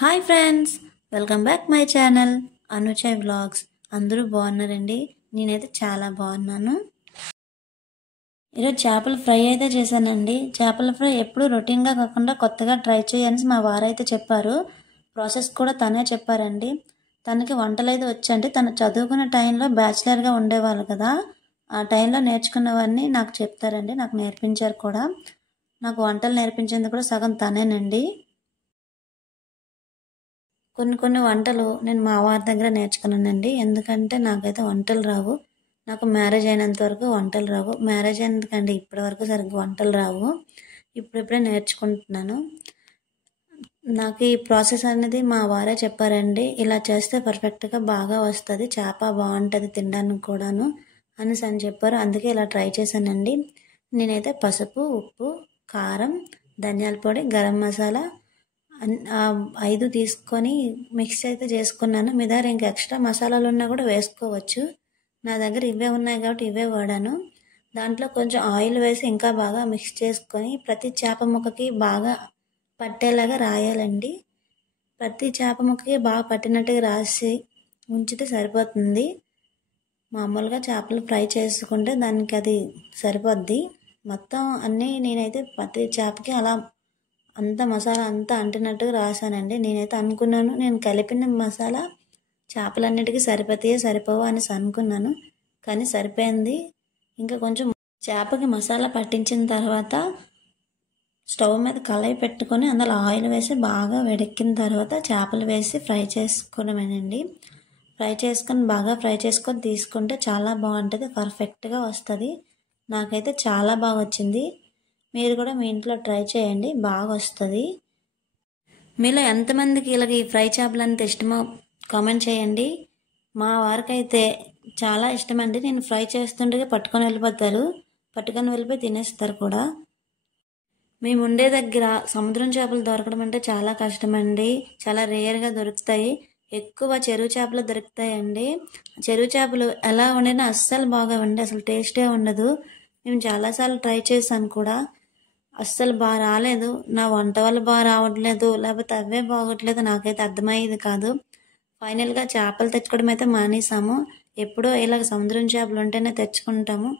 Hi friends, welcome back my channel Anuchay vlogs. అందరూ బాగున్నారండి? నేనైతే చాలా బాగున్నాను. ఈరోజు చేపల ఫ్రై అయితే చేశానండి. చేపల ఫ్రై ఎప్పుడు రొటీన్గా కాకుండా కొత్తగా ట్రై చేయని మా వారైతే చెప్పారు. ప్రాసెస్ కూడా తనే చెప్పారండి. తనకి వంటలు అయితే వచ్చండి. తను చదువుకున్న టైంలో బ్యాచిలర్గా ఉండేవాళ్ళు కదా, ఆ టైంలో నేర్చుకున్నవన్నీ నాకు చెప్తారండి. నాకు నేర్పించారు కూడా. నాకు వంటలు నేర్పించింది కూడా సగం తనేనండి. కొన్ని వంటలు నేను మా వారి దగ్గర నేర్చుకున్నానండి. ఎందుకంటే నాకైతే వంటలు రావు. నాకు మ్యారేజ్ అయినంత వరకు వంటలు రావు. మ్యారేజ్ ఎందుకండి, ఇప్పటి వరకు సరిగ్గా వంటలు రావు. ఇప్పుడిప్పుడే నేర్చుకుంటున్నాను. నాకు ఈ ప్రాసెస్ అనేది మా వారే చెప్పారండి. ఇలా చేస్తే పర్ఫెక్ట్గా బాగా వస్తుంది, చేప బాగుంటుంది తినడానికి కూడాను అనేసి అని చెప్పారు. అందుకే ఇలా ట్రై చేశానండి. నేనైతే పసుపు, ఉప్పు, కారం, ధనియాల పొడి, గరం మసాలా 5 తీసుకొని మిక్స్ అయితే చేసుకున్నాను. మీ దగ్గర ఇంకా ఎక్స్ట్రా మసాలాలు ఉన్నా కూడా వేసుకోవచ్చు. నా దగ్గర ఇవే ఉన్నాయి కాబట్టి ఇవే వాడాను. దాంట్లో కొంచెం ఆయిల్ వేసి ఇంకా బాగా మిక్స్ చేసుకొని ప్రతి చేప ముక్కకి బాగా పట్టేలాగా రాయాలండి. ప్రతి చేప ముక్కకి బాగా పట్టినట్టుగా రాసి ఉంచితే సరిపోతుంది. మామూలుగా చేపలు ఫ్రై చేసుకుంటే దానికి అది సరిపోద్ది. మొత్తం అన్నీ నేనైతే ప్రతి చేపకి అలా అంత మసాలా అంతా అంటినట్టుగా రాశానండి. నేనైతే అనుకున్నాను, నేను కలిపిన మసాలా చేపలన్నిటికీ సరిపోవా అనేసి అనుకున్నాను. కానీ సరిపోయింది. ఇంకా కొంచెం చేపకి మసాలా పట్టించిన తర్వాత స్టవ్ మీద కళాయి పెట్టుకొని అందులో ఆయిల్ వేసి బాగా వేడెక్కిన తర్వాత చేపలు వేసి ఫ్రై చేసుకున్నామేనండి. బాగా ఫ్రై చేసుకొని తీసుకుంటే చాలా బాగుంటుంది, పర్ఫెక్ట్గా వస్తుంది. నాకైతే చాలా బాగా వచ్చింది. మీరు కూడా మీ ఇంట్లో ట్రై చేయండి, బాగా వస్తుంది. మీలో ఎంతమందికి ఇలాగ ఈ ఫ్రై చేపలు అంటే ఇష్టమో కామెంట్ చేయండి. మా వారికైతే చాలా ఇష్టమండి. నేను ఫ్రై చేస్తుండగా పట్టుకొని వెళ్ళిపోయి తినేస్తారు కూడా. మేము ఉండే దగ్గర సముద్రం చేపలు దొరకడం అంటే చాలా కష్టమండి. చాలా రేర్గా దొరుకుతాయి. ఎక్కువ చెరువు చేపలు దొరుకుతాయండి. చెరువు చేపలు ఎలా వండినా అస్సలు బాగోవండి, అసలు టేస్టే ఉండదు. మేము చాలాసార్లు ట్రై చేశాను కూడా, అస్సలు బాగా రాలేదు. నా వంట వల్ల బాగా రావట్లేదు, లేకపోతే అవే బాగోట్లేదు, నాకైతే అర్థమయ్యేది కాదు. ఫైనల్గా చేపలు తెచ్చుకోవడం అయితే మానేసాము. ఎప్పుడో ఇలాగ సముద్రం చేపలు ఉంటేనే తెచ్చుకుంటాము.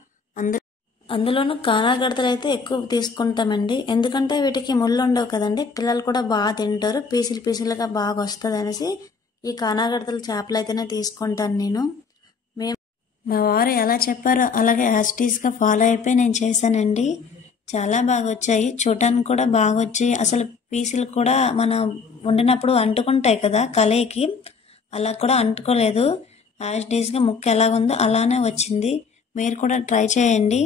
అందులోనూ కానాగడతలు అయితే ఎక్కువ తీసుకుంటామండి. ఎందుకంటే వీటికి ముళ్ళు ఉండవు కదండి, పిల్లలు కూడా బాగా తింటారు, పీసులుగా బాగా వస్తుంది అనేసి ఈ కానాగడతల చేపలు అయితేనే తీసుకుంటాను నేను. మా వారు ఎలా చెప్పారో అలాగే యాస్టీస్గా ఫాలో అయిపోయి నేను చేశానండి. చాలా బాగా వచ్చాయి, చూడటానికి కూడా బాగా వచ్చాయి. అసలు పీసులు కూడా మనం వండినప్పుడు అంటుకుంటాయి కదా కలయికి, అలా కూడా అంటుకోలేదు. యాస్టీస్గా ముక్క ఎలాగుందో అలానే వచ్చింది. మీరు కూడా ట్రై చేయండి.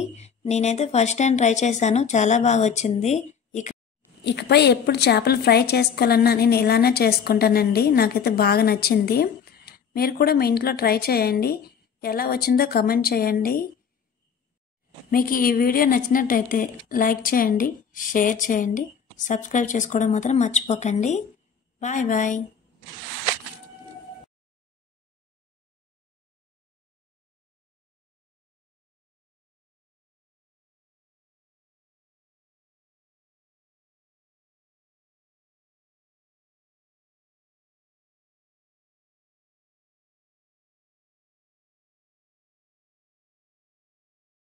నేనైతే ఫస్ట్ టైం ట్రై చేశాను, చాలా బాగా వచ్చింది. ఇకపై ఎప్పుడు చేపలు ఫ్రై చేసుకోవాలన్నా నేను ఇలానే చేసుకుంటానండి. నాకైతే బాగా నచ్చింది. మీరు కూడా మీ ఇంట్లో ట్రై చేయండి. ఎలా వచ్చిందో కమెంట్ చేయండి. మీకు ఈ వీడియో నచ్చినట్టయితే లైక్ చేయండి, షేర్ చేయండి, సబ్స్క్రైబ్ చేసుకోవడం మాత్రం మర్చిపోకండి. Bye bye.